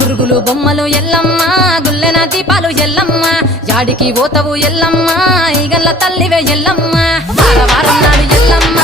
గురుగులు బొమ్మలు ఎల్లమ్మ గుల్లెన దీపాలు ఎల్లమ్మ యాడికి పోతవు ఎల్లమ్మ ఈగల్ల తల్లివే ఎల్లమ్మ వారం నాడు ఎల్లమ్మ